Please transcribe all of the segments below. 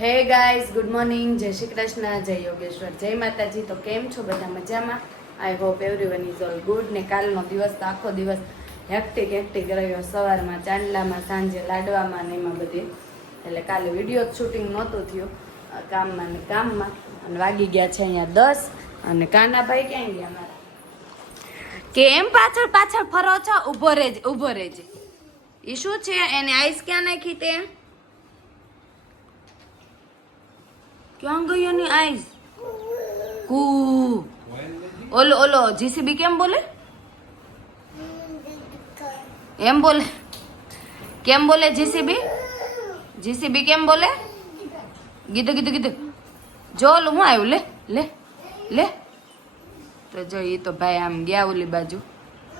Hey guys good morning. જય શ્રી કૃષ્ણ, જય યોગેશ્વર, જય માતાજી. તો કેમ છો બધા મજામાં? I hope everyone is all good ને કાલનો દિવસ તો આખો દિવસ હેક્ટિક હેક્ટિક રહ્યો. સવારમાં, ચાંદલામાં, સાંજે, લાડવામાં ને એમાં બધી. એટલે કાલે વીડિયો શૂટિંગ નહોતું થયું. કામમાં ને કામમાં. અને વાગી ગયા છે અહીંયા દસ. અને કાનાભાઈ ક્યાં ગયા મારા? કેમ પાછળ પાછળ ફરો છો? ઊભો રહેજે ઊભો રહેજે. એ શું છે? એને આઈસ ક્યાં નાખી તે? ક્યાં ગઈ એની આઈસ કુ ઓલો ઓલો જીસીબી કેમ બોલે એમ બોલે કેમ બોલે જીસીબી જીસીબી કેમ બોલે ગીધું ગીધું ગીધું જો ઓલું હું આવ્યું લે લે લે. તો જો એ તો ભાઈ આમ ગયા ઓલી બાજુ.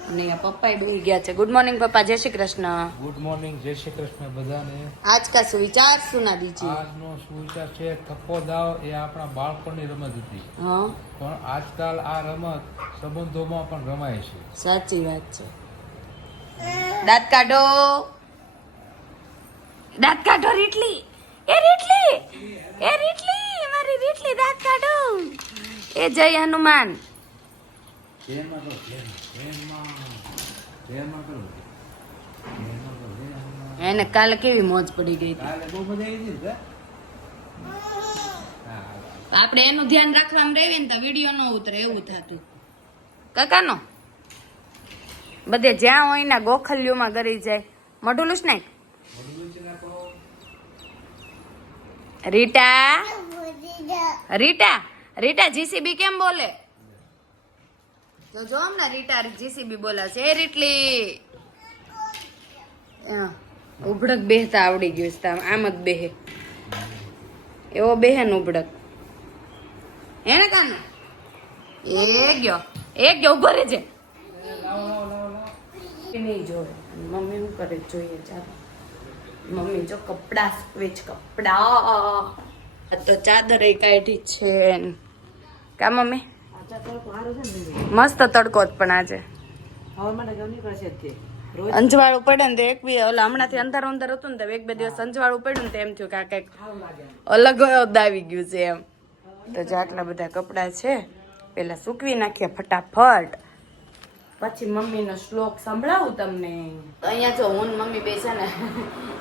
અને પપ્પાએ બેસી ગયા છે. ગુડ મોર્નિંગ પપ્પા. જય શ્રી કૃષ્ણ. ગુડ મોર્નિંગ જય શ્રી કૃષ્ણ બધાને. આજ કા સુવિચાર સુના દીજીએ આજનો સુવિચાર છે થપ્પો દાવ એ આપણા બાળપણની રમત હતી. હા. પણ આજકાલ આ રમત સંબંધોમાં પણ રમાય છે. સાચી વાત છે. દાંત કાઢો. દાંત કાઢો રીટલી. એ રીટલી. એ રીટલી. મારી રીટલી દાંત કાઢો. એ જય હનુમાન. પ્રેમમાં કરો પ્રેમમાં પ્રેમમાં પ્રેમમાં કરો એને કાલે કેવી મોજ પડી ગઈ કાલે બહુ મજા આવી હતી તો આપણે એનું ધ્યાન રાખવામાં રહીએ ને તો વીડિયો ન ઉતરે એવું થતું. કાકાનો? બધે જ્યાં હોય ને ગોખલ્યોમાં ગરી જાય. મોઢું ને. રીટા? રીટા? રીટા જીસીબી કેમ બોલે? તો જો હમણાં રીટા જીસીબી બોલા છે. એ રીટલી? ઉભડક બેહતા આવડી ગયું છે આમ જ બેહે. એવો બેહે ને ઉભડક. હે ને કાનો એ ગયો. એ ગયો, ઊભો રહેજે નહીં જોવે. મમ્મી શું કરે જોઈએ, ચાલો. મમ્મી જો કપડા સૂકવે છે, કપડા. તો ચાદર એ કાઢી છે કા મમ્મી? મસ્ત તડકો જ પણ આજે. અંજવાળું પડે ને તો એક બી ઓલા હમણાંથી અંધારું અંધાર હતું ને તો એક બે દિવસ અંજવાળું પડ્યું ને તો એમ થયું કે આ કંઈક અલગ દાવી આવી ગયું છે એમ. તો જે આટલા બધા કપડાં છે પેલા સૂકવી નાખીએ ફટાફટ. પછી મમ્મીનો શ્લોક સંભળાવું તમને? તો અહીંયા જો હું મમ્મી બે છે ને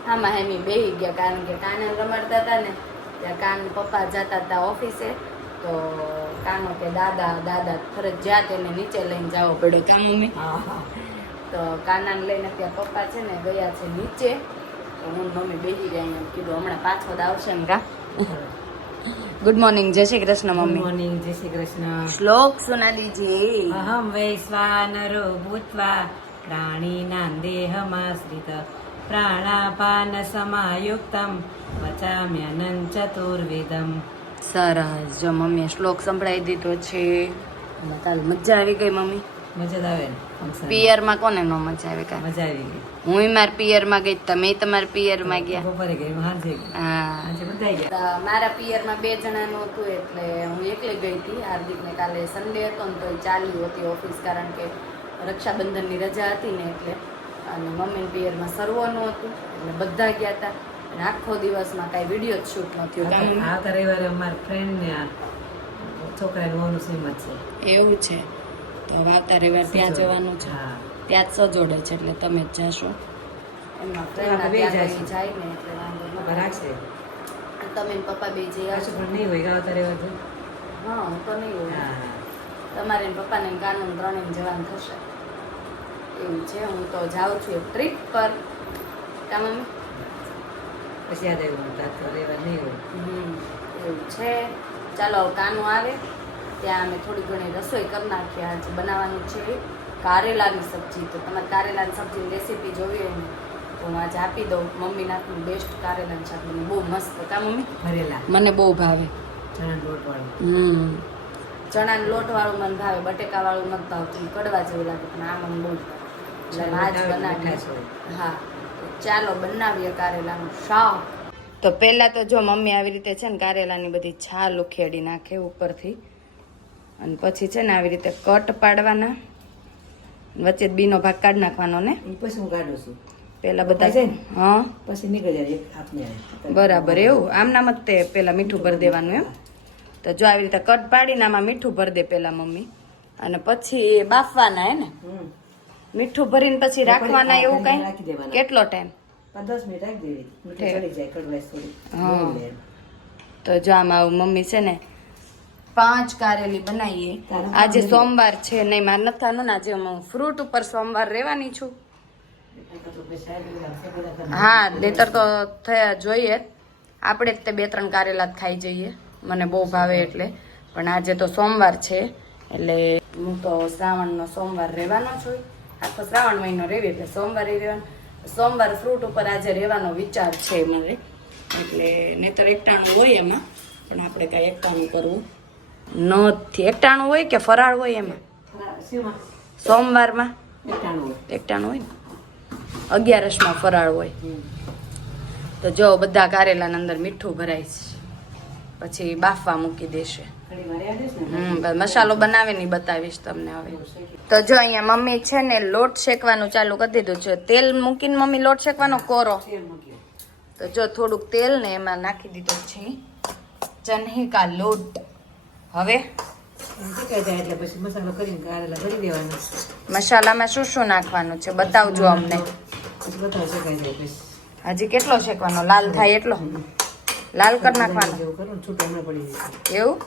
આમાં એમી બેહી ગયા કારણ કે કાને રમાડતા હતા ને ત્યાં કાન પપ્પા જતા હતા ઓફિસે તો કાનો કે દાદા દાદા ફરજિયાત એને નીચે લઈને જવો પડે કા મમ્મી તો કાનાને લઈને ત્યાં પપ્પા છે ને ગયા છે નીચે. તો હું મમ્મી બેસી ગયા એમ કીધું હમણાં પાછો આવશે ને કા. ગુડ મોર્નિંગ જય શ્રી કૃષ્ણ મમ્મી. મોર્નિંગ જય શ્રી કૃષ્ણ. શ્લોક સુનાલીજી. અહમ વૈશ્વાનરો ભૂત્વા પ્રાણીનાં દેહમાશ્રિત પ્રાણાપાન સમાયુક્તમ પચામ્યનં ચતુર્વિધમ. સરસ. જો મમ્મીએ શ્લોક સંભળાવી દીધો છે. અને મજા આવી ગઈ મમ્મી? મજા આવે. પિયરમાં કોને નો મજા આવી ગઈ મજા આવી ગઈ. હું મારા પિયરમાં ગઈ તમે તમારા પિયરમાં ગયા. બપોરે ગઈ હા. મારા પિયરમાં બે જણાનું હતું એટલે હું એકલી ગઈ હતી. હાર્દિકને કાલે સન્ડે હતો ને તો ચાલી ચાલ્યું હતી ઓફિસ કારણ કે રક્ષાબંધનની રજા હતી ને એટલે અને મમ્મી પિયરમાં સર્વનું હતું એટલે બધા ગયા હતા અને આખો દિવસમાં કાંઈ વીડિયો જ શૂટ નથી થયું. આ તો રવિવારે અમારા ફ્રેન્ડ ને આ છોકરાને વહુનું શ્રીમત છે. એવું છે. તો હવે આવતા રવિવાર ત્યાં જવાનું? છે. ત્યાં જ સજોડે છે એટલે તમે જ જશો. એમાં ફ્રેન્ડના. કઈ જાય ને એટલે વાંધો બરાબર ખબર તમે પપ્પા બે જઈ આવશો પણ નહીં હોય આવતા રવિવાર. હા હું તો નહીં હોય. તમારે ને પપ્પાને કાનમ કાનૂન ત્રણે જવાનું થશે. એવું છે. હું તો જાઉં છું એક ટ્રીપ પર. મમ્મી? પછી યાદ આવ્યું તાત રવિવાર નહીં હોય. એવું છે. ચાલો કાનું આવે. ત્યાં અમે થોડી ઘણી રસોઈ કરી નાખીએ. આજે બનાવવાનું છે કારેલાની સબ્જી. તો તમારે કારેલાની સબ્જીની રેસીપી જોવી હોય ને તો હું આજે આપી દઉં. મમ્મી નાખું બેસ્ટ કારેલાનું શાક મને બહુ મસ્ત. કા મમ્મી? ભરેલા. મને બહુ ભાવે. ચણા લોટવાળું. હમ. ચણાનું લોટ વાળું મને ભાવે. બટેકા વાળું નથી ભાવતું. કડવા જેવું લાગે પણ આ મને બહુ એટલે આજ મીઠાશ હા. ચાલો બનાવીએ કારેલાનું શાક. તો પહેલાં તો જો મમ્મી આવી રીતે છે ને કારેલાની બધી છાલ ઉખેડી નાખે ઉપરથી. અને પછી છે ને આવી રીતે કટ પાડવાના. વચ્ચે બીનો ભાગ કાઢી નાખવાનો ને. પછી હું કાઢું છું. પેલા બધા છે? હા. પછી નીકળી જાય બરાબર એવું? આમનામ જ તે પેલા મીઠું ભરી દેવાનું એમ. તો જો આવી રીતે કટ પાડીને આમાં મીઠું ભરી દે પેલા મમ્મી. અને પછી એ બાફવાના હે ને? હમ. મીઠું ભરીને પછી રાખવાના એવું કઈ? રાખી દેવાના. કેટલો ટાઈમ? દસ મિનિટ રાખી દેવી. તો જો આમાં આવું મમ્મી છે ને પાંચ કારેલી બનાવીએ. આજે સોમવાર છે નહીં મારે નથી થવાનું ને આજે હું ફ્રૂટ ઉપર સોમવાર રહેવાની છું. હા નહીતર તો થયા જોઈએ. આપણે જ તે બે ત્રણ કારેલા જ ખાઈ જઈએ. મને બહુ ભાવે એટલે. પણ આજે તો સોમવાર છે એટલે હું તો શ્રાવણનો સોમવાર રહેવાનો છું. આખો શ્રાવણ મહિનો રહેવી એટલે સોમવારે રહેવાનું સોમવાર ફ્રૂટ ઉપર આજે રહેવાનો વિચાર છે મને એટલે નહીતર એકટાણું હોય એમાં, પણ આપણે કાંઈ એકટાણું કરવું. નથી એકટાણું હોય કે ફરાળ હોય એમાં? સોમવારમાં? એકટાણું હોય. એકટાણું હોય ને? અગિયારસમાં ફરાળ હોય. તો જો બધા કારેલાની અંદર મીઠું ભરાય છે. પછી બાફવા મૂકી દેશે. મસાલો બનાવે ને બતાવીશ તમને હવે. તો જો અહીંયા મમ્મી છે ને લોટ શેકવાનું ચાલુ કરી દીધું છે. તેલ મૂકીને મમ્મી લોટ શેકવાનો કોરો. તો જો થોડુંક તેલ ને એમાં નાખી દીધું છે. ચનહિકા લોટ. હવે મસાલામાં શું શું નાખવાનું છે બતાવજો અમને. હજી કેટલો શેકવાનો? લાલ થાય એટલો? લાલ કરી નાખવાનો. એવું કરું છૂટું હમણાં પડી જાય. એવું?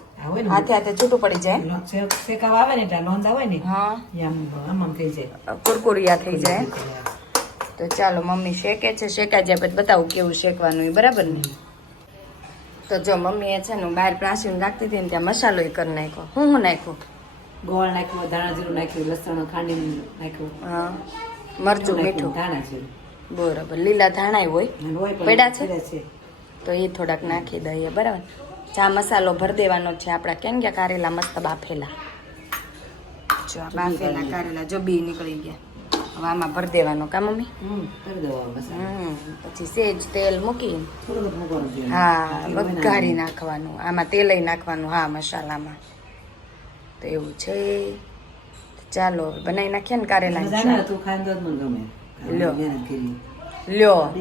હાથે હાથે છૂટું પડી જાય? શેકાવા આવે ને એટલે આ આવે ને હા. આમ આમ થઈ જાય. કુરકુરિયા થઈ જાય તો ચાલો મમ્મી શેકે છે શેકાઈ જાય પછી બતાવું કેવું શેકવાનું એ બરાબર ને? તો જો મમ્મીએ છે ને બહાર પ્લાસ્ટિક રાખતી હતી ને ત્યાં મસાલો એ કરી નાખ્યો. હું હું નાખ્યું? ગોળ નાખ્યું ધાણા જીરું નાખ્યું લસણ ખાંડી નાખ્યું. હા. મરચું મીઠું? ધાણા જીરું. બરાબર લીલા ધાણા હોય. પડ્યા છે? તો એ થોડાક નાખી દઈએ બરાબર? ચા મસાલો ભરી દેવાનો છે આપણા કેમ કે કારેલા મસ્ત બાફેલા. જો બાફેલા કારેલા જો બી નીકળી ગયા. હવે આમાં ભરી દેવાનો કા મમ્મી? પછી સેજ તેલ મૂકી હા વઘારી નાખવાનું. આમાં તેલય નાખવાનું હા મસાલામાં. તો એવું છે. ચાલો બનાવી નાખીએ ને કારેલા લ્યો. લ્યો.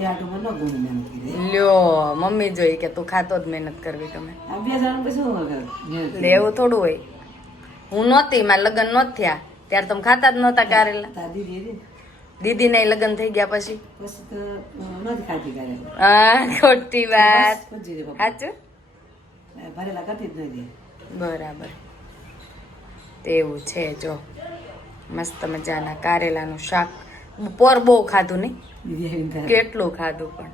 ન લ્યો મમ્મી જોઈ કે તું ખાતો જ મહેનત કરવી તમે એવું થોડું હોય. હું નહોતી મારા લગ્ન નહોત થયા. ત્યારે તમે ખાતા જ નહોતા કારેલા. દીદી ને, લગ્ન થઈ ગયા પછી. ખોટી વાત. સાચું? બરાબર. તેવું છે જો. મસ્ત મજાના કારેલાનું શાક. પોર બહુ ખાધું નહીં. કેટલું ખાધું પણ.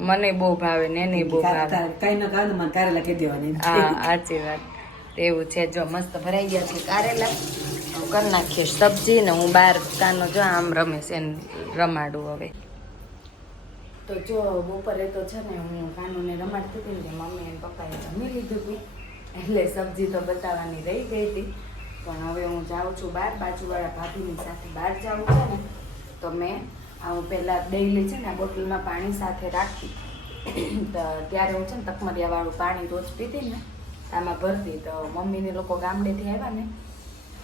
મને બહુ ભાવે ને એને બહુ ભાવે. તાર- ન ખાવ મને કારેલા કહી દેવાની હા સાચી વાત. એવું છે. જો મસ્ત ભરાઈ ગયા છે કારેલા. હું કરી નાખીએ સબ્જી ને હું બહાર કાનો જો આમ રમે છે ને રમાડું હવે. તો જો બપોરે તો છે ને હું કાનોને રમાડતી હતી ને મમ્મી અને પપ્પાએ જમી લીધું હતું. એટલે સબ્જી તો બતાવવાની રહી ગઈ હતી. પણ હવે હું જાઉં છું બહાર બાજુવાળા ભાભીની સાથે બહાર જાઉં છે ને, તો મેં હું પહેલાં ડેઈલી છે ને આ બોટલમાં પાણી સાથે રાખતી ત્યારે હું છે ને તકમરિયાવાળું પાણી રોજ પીતી ને, આમાં ભરતી. તો મમ્મીને લોકો ગામડેથી આવ્યા ને,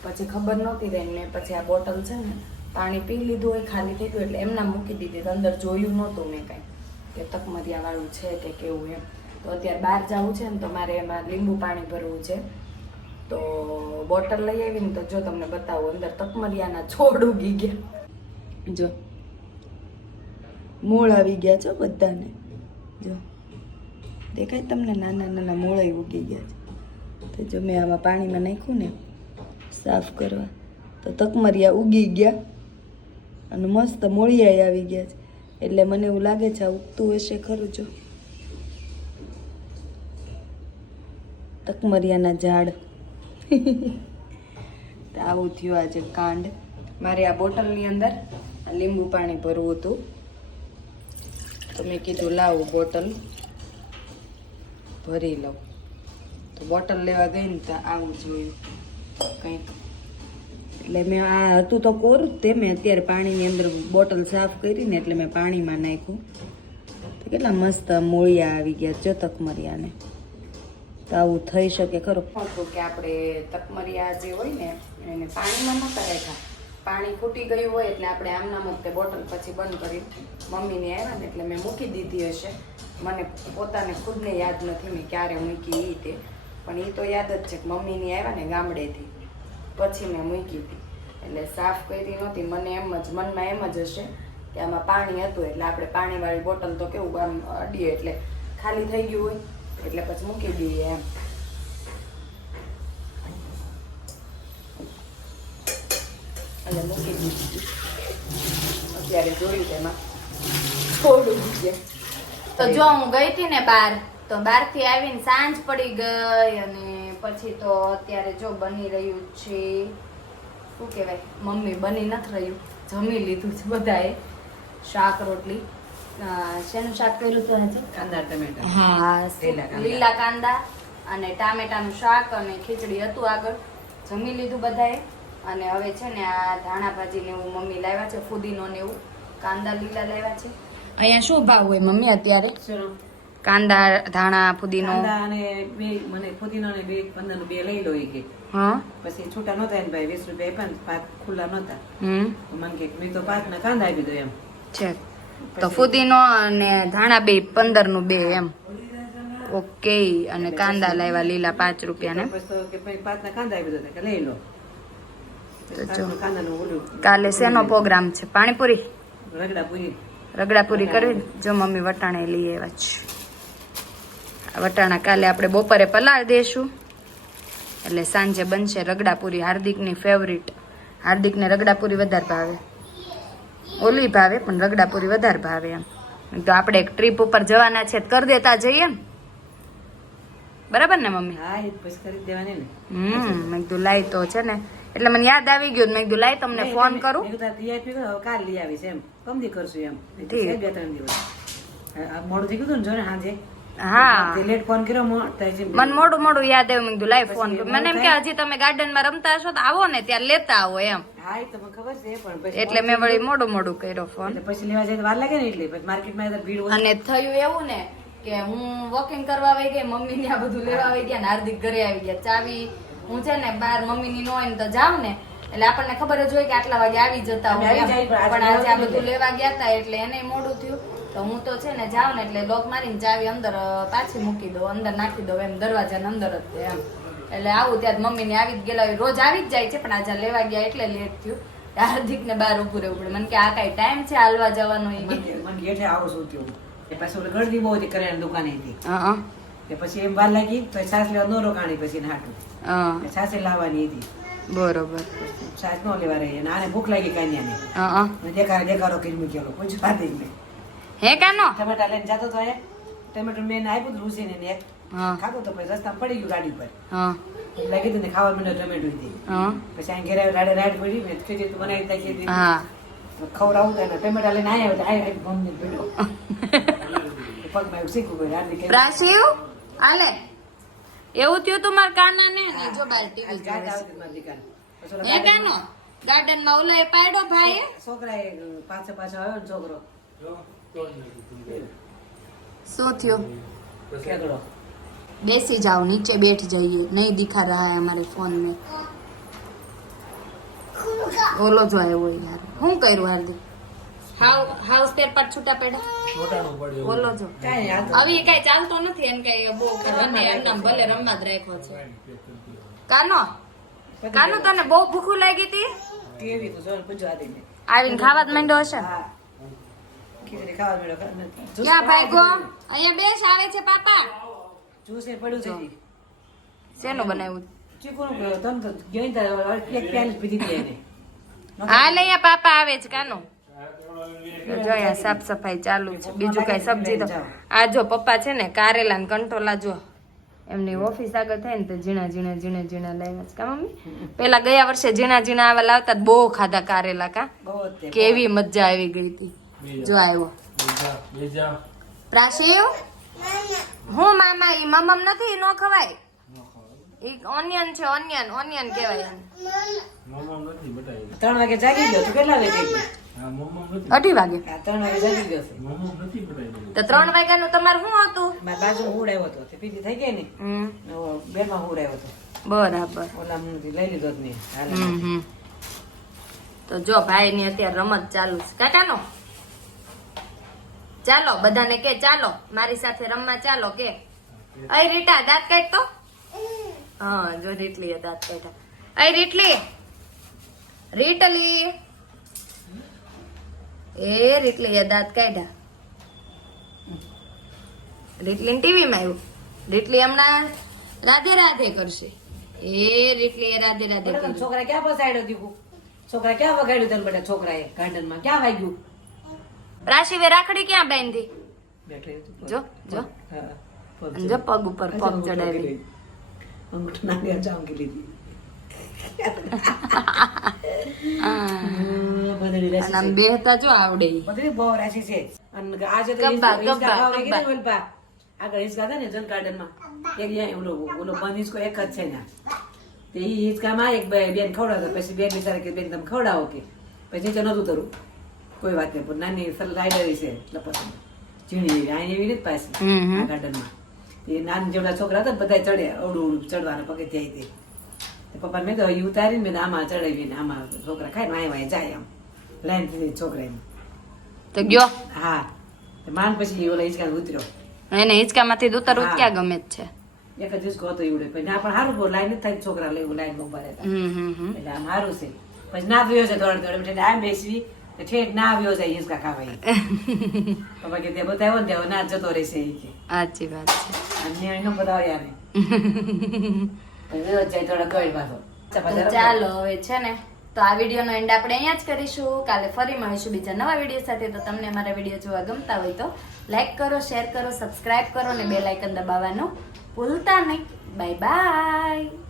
પછી ખબર નહોતી રહી મેં પછી આ બોટલ છે ને પાણી પી લીધું હોય, ખાલી થઈ ગયું એટલે એમના મૂકી દીધી અંદર જોયું નહોતું મેં કાંઈ કે તકમરિયાવાળું છે કે કેવું એમ. તો અત્યારે બહાર જવું છે ને, તો મારે એમાં લીંબુ પાણી ભરવું છે. તો બોટલ લઈ આવીને તો જો તમને બતાવું, અંદર તકમરિયાના છોડ ઉગી ગયા. જો. મૂળ આવી ગયા છો બધાને. જો. દેખાય તમને નાના નાના મૂળ ઉગી ગયા છે. તો જો મેં આમાં પાણીમાં નાખ્યું ને, સાફ કરવા. તો તકમરિયા ઉગી ગયા અને મસ્ત મોળિયા આવી ગયા છે. એટલે મને એવું લાગે છે આ ઉગતું હશે ખરું જો. તકમરિયાના ઝાડ. તો આવું થયું આજે કાંડ. મારે આ બોટલની અંદર લીંબુ પાણી ભરવું હતું. તો મેં કીધું, લાવું બોટલ. ભરી લઉં. તો બોટલ લેવા ગઈ ને તો આવું જોયું. કંઈક. એટલે મેં આ હતું તો કોરું, તે મેં અત્યારે પાણીની અંદર બોટલ સાફ કરી ને એટલે મેં પાણીમાં નાખ્યું. તો કેટલા મસ્ત મૂળિયા આવી ગયા, ચતક તકમરિયાને તો આવું થઈ શકે ખરું. હતું કે આપણે તકમરિયા જે હોય ને, એને પાણીમાં નતા રાખ્યા. પાણી ફૂટી ગયું હોય એટલે આપણે આમના મુક્તે બોટલ પછી બંધ કરી મમ્મીને આવ્યા ને એટલે મેં મૂકી દીધી હશે. મને પોતાને ખુદને યાદ નથી મેં ક્યારે મૂકી એ તે. પણ એ તો યાદ જ છે કે મમ્મીની આવ્યા ને ગામડેથી. પછી મેં મૂકી હતી એટલે સાફ કરી નહોતી. મને એમ જ, મનમાં એમ જ હશે કે આમાં પાણી હતું એટલે આપણે પાણીવાળી બોટલ તો કેવું આમ અડીએ એટલે ખાલી થઈ ગયું હોય. એટલે પછી મૂકી દઈએ એમ. એટલે મૂકી દીધી અત્યારે જોયું તેમાં થોડું છે. તો જો હું ગઈ હતી ને બાર, તો બારથી આવીને સાંજ પડી ગઈ અને પછી તો અત્યારે જો બની રહ્યું છે. શું કહેવાય? મમ્મી બની નથી રહ્યું. જમી લીધું છે બધાએ. શાક, રોટલી. શેનું શાક કર્યું તો આજે કાંદા ટમેટા. હા લીલા કાંદા. અને ટામેટાનું શાક અને ખીચડી હતું આગળ. જમી લીધું બધાએ. અને હવે છે ને આ ધાણા ભાજી ને એવું મમ્મી લાવ્યા છે ફુદીનો ને એવું. કાંદા લીલા લાવ્યા છે. અહીંયા શું ભાવ હોય મમ્મી અત્યારે? કાંદા ધાણા ફુદીનો? કાંદા અને બે મને ફુદીનો ને બે પંદર બે લઈ લો એ કે. હા? પછી છૂટા નહોતા ને ભાઈ વીસ રૂપિયા આપ્યા ને પાંચ ખુલ્લા નહોતા. હમ. મને કે મેં તો પાંચ ના કાંદા આપી દો એમ. છે. તો ફુદીનો અને ધાણા બે પંદરનું બે એમ. ઓકે અને કાંદા લાવ્યા લીલા પાંચ રૂપિયા ને કાલે શેનો પ્રોગ્રામ છે? પાણીપુરી? રગડાપૂરી. રગડાપુરી કરવી જો મમ્મી વટાણે લઈ આવ્યા છે. વટાણા કાલે આપણે બપોરે પલાળ દેશું. એટલે સાંજે બનશે રગડાપુરી હાર્દિકની ફેવરિટ હાર્દિકને રગડાપુરી વધારે ભાવે. ઓલી ભાવે પણ રગડાપુરી વધારે ભાવે એમ. તો આપણે એક ટ્રીપ ઉપર જવાના છે કરી દેતા જઈએ. બરાબર ને મમ્મી? હા એ પછી કરી દેવાની ને. હમ મેં કીધું લાઈ તો છે ને. એટલે મને યાદ આવી ગયું મેં કીધું લાઈ તમને ફોન કરું. કાલ લઈ આવીશ એમ. કમદી કરશું એમ. બે ત્રણ દિવસ. મોડું થઈ ગયું ને જો ને સાંજે. હા. લેટ ફોન કર્યો મો- તો હજી મને મોડું મોડું યાદ આવ્યું કીધું લાઈ ફોન મને એમ કે હજી તમે ગાર્ડનમાં રમતા હશો તો આવો ને ત્યાં લેતા આવો એમ. હા એ તો મને ખબર છે પણ પછી એટલે મેં વળી મોડું મોડું કર્યો ફોન. પછી લેવા જાય વાર લાગે ને એટલે માર્કેટમાં ભીડ અને થયું એવું ને કે હું વોકિંગ કરવા આવી ગઈ મમ્મી ને આ બધું લેવા આવી ગયા ને હાર્દિક ઘરે આવી ગયા. ચાવી હું છે ને બાર મમ્મી ની નો હોય ને તો જાવ ને એટલે આપણને ખબર જ હોય કે આટલા વાગે આવી જતા હોય પણ આજે આ બધું લેવા ગયા હતા એટલે એને મોડું થયું. તો હું તો છે ને જાઉં ને એટલે લોક મારીને ચાવી અંદર પાછી મૂકી દઉં અંદર નાખી દઉં એમ દરવાજાની અંદર જ તે એમ. એટલે આવું ત્યાં મમ્મી ને આવી જ ગયેલા રોજ આવી જ જાય છે પણ આજે લેવા ગયા એટલે લેટ થયું. હાર્દિક ને બાર ઉભું રહેવું પડે. મને કે આ કઈ ટાઈમ છે હાલવા જવાનો એ મને એટલે આવું શું થયું? એ પછી ઓલી ગળદી બહુ હતી કરિયાણાની દુકાને હતી હં, પછી એમ વાર લાગી તો સાસ લેવા નો રોકાણી પછી ને હાટું. સાસે લાવવાની હતી. બરોબર. સાસ નો લેવા રહી. અને આને ભૂખ લાગી કાન્યાને. હં, હં. મેં દેખાડો દેખાડો કરી મૂકેલો પૂછવા દઈ મેં. હે કાનો? ટમેટા લઈને જતો તો એ ટમેટો મેં આપ્યું લૂસીને ને એક. હા. ખાધું તો પછી રસ્તા પડી ગયું ગાડી પર હા. લાગી હતી ખાવા મને ટમેટો હતી પછી અહીં ઘેર રાડે રાડ પડી મેં ખીચડી તું બનાવી તાકી હતી. ખવડાવું તો એને. ટમેટા લઈને આવ્યા તો આય આય મમ્મી પીડ્યો પગમાં શીખવું આલે એવું થયું તું મારા કાના ને જો હે કાનો? ગાર્ડનમાં ઓલા પાડ્યો ભાઈ છોકરાએ પાછો પાછો આવ્યો ને છોકરો. શું થયું? બેસી જાઓ નીચે બેઠ જઈએ. નહીં દિખા રહા અમારે ફોન મેં ઓલો જો આવ્યો યાર. શું કર્યું હાર્દિક? હાઉસ પેપર છૂટા પડ્યા. બોલો જો. ચાલતો નથી એમ ભલે રમવા જ રાખ્યો છે. કાનો? કાનો તને બહુ ભૂખું લાગી હતી? આવીને ખાવા જ માંડ્યો હશે ખીચડી ખાવા મળ્યો ક્યાં ભાઈ ગો અહીંયા બેસ આવે છે પાપા. જ્યુસ એ પડ્યું છે. શેનું બનાવ્યું? ચીકુનું તમ તો ગઈ તારે એક પ્યાલી પીધી હતી એને. હા લઈ પાપા આવે છે કાનો. જો અહીંયા સાફ સફાઈ ચાલુ છે. બીજું કઈ સબ્જી તો આ જો પપ્પા છે ને કારેલા ને કંટોલા જો એમની ઓફિસ આગળ થાય ને તો ઝીણા ઝીણા ઝીણા ઝીણા લાવ્યા છે. કા મમ્મી? પેલા ગયા વર્ષે ઝીણા ઝીણા આવા લાવતા બહુ ખાધા કારેલા કા. કેવી મજા આવી ગઈ હતી. જો આવ્યો. પ્રાશિવ? હું મામા ઈ મમમ નથી નો ખવાય? ઈ ઓનિયન છે ઓનિયન ઓનિયન કહેવાય ત્રણ વાગે જાગી ગયો તું કેટલા વાગે અઢી વાગે. ત્રણ વાગે જાગી ગયો તો ત્રણ વાગ્યાનું તમારું શું હતું? મારા બાજુ હુડ આવ્યો હતો. તે પીધી થઈ ગઈ ને? બેમાં હુડ આવ્યો હતો. બરાબર. ઓલા લઈ લીધો જ નહીં. હમ હમ. તો જો ભાઈ ની અત્યારે રમત ચાલુ છે. કાકાનો ચાલો બધાને કે ચાલો મારી સાથે રમવા ચાલો કે. અય રીટા દાંત કાઢ તો. હા જો રીટલી દાંત કાઢ્યા. અય રીટલી. રીટલી. એ રીટલી એ દાંત કાઢ્યા. રીટલી ટીવી માં આવ્યું રીટલી હમણાં રાધે રાધે કરશે. એ રીટલી રાધે રાધે છોકરા ક્યાં પસાડ્યો દીકુ? છોકરા ક્યાં વગાડ્યું તને બેટા? છોકરાએ ગાર્ડનમાં ક્યાં વાગ્યું? રાશિવે રાખડી ક્યાં બાંધી? જો જો. જો પગ ઉપર પગ ચડાવી. લીધી. બેહતા જો આવડે. બધી બહુ રાશિ છે. અને આજે તો ગબ્બા, ખાવા ગઈ ને જન એક ઓલો ઓલો બંધ હિંચકો એક જ છે ને તે હિંચકામાં એક બે- બેન ખવડાવતા. પછી બેન બિચારા કે બેન તમે ખવડાવો કે. પછી નતું તરવું કોઈ વાત નહીં પણ નાની લાઈડરી છે લપસમાં ઝીણી એવી આઈ એવી નથી પાછી. ગાર્ડનમાં. એ નાના જેવડા છોકરા હતા બધા ચડે અવડું ચડવાના પગે જાય તે. પપ્પા મેં તો ઈ ઉતારીને મેં આમાં ચડાવીને આમાં છોકરા ખાય વાંય વાંય જાય આમ. લાઈનથી એમ તો ગયો? હા. માન માંડ પછી ઓલા હિંચકા ઉતર્યો. એને હિંચકામાંથી ઉતરવું જ હા. ક્યાં ગમે જ છે? એક જ હિંચકો હતો એવડે પછી ના પણ સારું બહુ લાઈન થાય છોકરા લેવું લાઈન ઊભા રહેતા. એટલે આમ સારું છે. પછી ના થયો છે દોડ દોડ એટલે આમ બેસવી. ઠેઠ ના આવ્યો છે હિંચકા કાકા ભાઈ તો બાકી તે બતાવ્યો ને ના જતો રહેશે ઈ કે સાચી વાત છે અન્ય એનો બતાવ્યા ને જાય થોડા ગળ પાછો ચાલો હવે છે ને તો આ વિડીયોનો એન્ડ આપણે અહીંયા જ કરીશું કાલે ફરી મળીશું બીજા નવા વીડિયો સાથે તો તમને અમારા વીડિયો જોવા ગમતા હોય તો લાઈક કરો શેર કરો સબસ્ક્રાઇબ કરો અને બે લાઇકન દબાવવાનું ભૂલતા નહીં બાય બાય